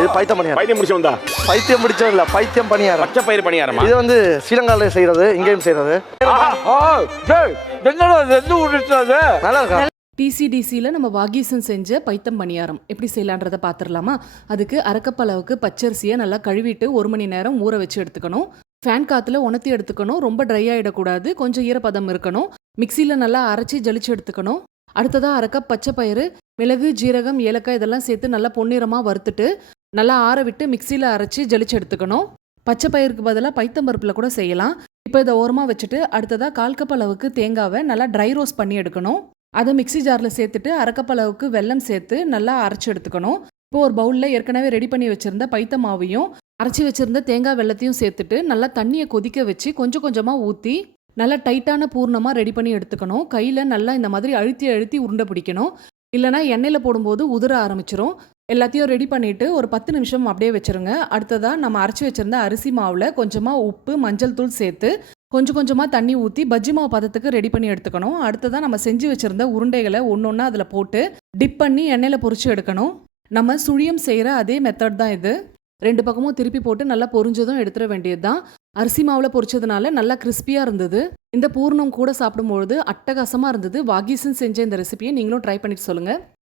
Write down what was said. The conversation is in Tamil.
இது பைத்தம் பணியாரம். பைத்தியம் முடிச்சு வந்தா பைத்தியம் பிடிச்சது இல்ல, பைத்தியம் பணியாரம். பச்சை பயிர் பணியாரமா? இது வந்து ஸ்ரீலங்கால செய்யறது, இங்கேயும் செய்யறது. நல்லா இருக்கா? டிசிடிசியில் நம்ம வாகீசன் செஞ்ச பைத்தம் பணியாரம் எப்படி செய்யலான்றதை பார்த்துடலாமா? அதுக்கு அரைக்கப் அளவுக்கு பச்சரிசியை நல்லா கழுவிட்டு 1 மணி நேரம் ஊற வச்சு எடுத்துக்கணும். ஃபேன் காற்றுல உணர்த்தி எடுத்துக்கணும். ரொம்ப ட்ரை ஆகிடக்கூடாது, கொஞ்சம் ஈரப்பதம் இருக்கணும். மிக்சியில் நல்லா அரைச்சி ஜலிச்சு எடுத்துக்கணும். அடுத்ததாக அரைக்கப் பச்சை பயிறு, மிளகு, ஜீரகம், ஏலக்காய் இதெல்லாம் சேர்த்து நல்லா பொன்னிறமாக வறுத்துட்டு நல்லா ஆற விட்டு மிக்சியில் அரைச்சி ஜலிச்சு எடுத்துக்கணும். பச்சை பயிருக்கு பதிலாக பைத்தம்பருப்பில் கூட செய்யலாம். இப்போ இதை ஓரமாக வச்சுட்டு அடுத்ததாக 1/4 கப் அளவுக்கு தேங்காவை நல்லா ட்ரை ரோஸ்ட் பண்ணி எடுக்கணும். அதை மிக்சி ஜாரில் சேர்த்துட்டு அரைக்கப் அளவுக்கு வெல்லம் சேர்த்து நல்லா அரைச்சி எடுத்துக்கணும். இப்போ ஒரு பவுலில் ஏற்கனவே ரெடி பண்ணி வச்சுருந்த பைத்த மாவையும் அரைச்சி வச்சுருந்த தேங்காய் வெல்லத்தையும் சேர்த்துட்டு நல்லா தண்ணியை கொதிக்க வச்சு கொஞ்சம் கொஞ்சமாக ஊற்றி நல்லா டைட்டான பூர்ணமாக ரெடி பண்ணி எடுத்துக்கணும். கையில் நல்லா இந்த மாதிரி அழுத்தி அழுத்தி உருண்டை பிடிக்கணும். இல்லைனா எண்ணெயில் போடும்போது உதிர ஆரம்பிச்சிரும். எல்லாத்தையும் ரெடி பண்ணிவிட்டு ஒரு 10 நிமிஷம் அப்படியே வச்சுருங்க. அடுத்ததாக நம்ம அரைச்சி வச்சுருந்த அரிசி மாவில் கொஞ்சமாக உப்பு, மஞ்சள் தூள் சேர்த்து கொஞ்சம் கொஞ்சமாக தண்ணி ஊற்றி பஜ்ஜி மாவு பதத்துக்கு ரெடி பண்ணி எடுத்துக்கணும். அடுத்ததாக நம்ம செஞ்சு வச்சுருந்த உருண்டைகளை ஒன்று ஒன்றா அதில் போட்டு டிப் பண்ணி எண்ணெயில் பொரிச்சு எடுக்கணும். நம்ம சுழியம் செய்கிற அதே மெத்தட் தான் இது. 2 பக்கமும் திருப்பி போட்டு நல்லா பொரிஞ்சதும் எடுத்துட வேண்டியது தான். அரிசி மாவில் பொரிச்சதுனால நல்லா கிறிஸ்பியாக இருந்தது. இந்த பூர்ணம் கூட சாப்பிடும்பொழுது அட்டகாசமாக இருந்தது. வாகீசன் செஞ்ச இந்த ரெசிபியை நீங்களும் ட்ரை பண்ணிட்டு சொல்லுங்கள்.